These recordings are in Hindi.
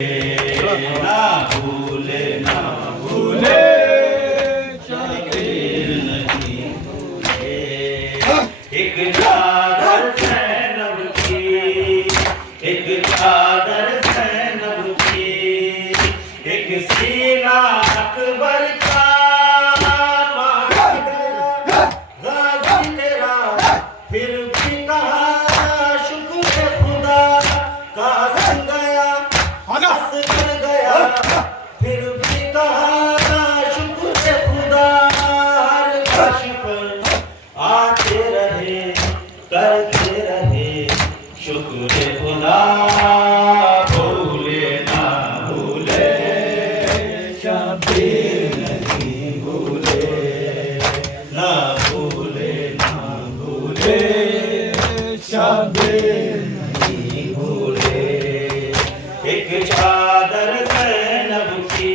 ना भूले ना भूले शाबिर नहीं भूले। एक चादर ज़ैनब की, एक चादर ज़ैनब की, एक सीना अकबर का गाज़ी तेरा, फिर भी कहा शुक्र खुदा का संग गया, हंस कर गया, फिर भी कहा शुक्र खुदा हर कश पर आते रहे, करते रहे शुक्र खुदा। भूले ना भूले शाबिर नहीं भूले, ना भूले ना भूले शाबिर नहीं भूले। एक चादर ज़ैनब की,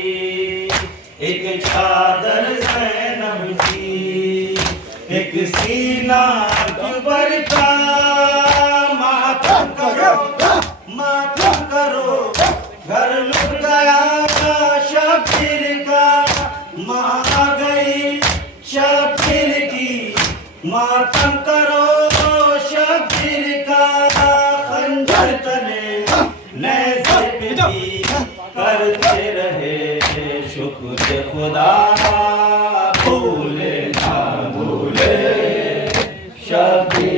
एक चादर ज़ैनब की, एक सीना अकबर का। मातम करो, मातम करो, घर लुट गया शब्बीर का। माँ आ गई शब्बीर की, मातम करो शब्बीर का। खंजर तले नेज़े पे भी करते रहे शुक्र खुदा। भूले ना भूले शाबिर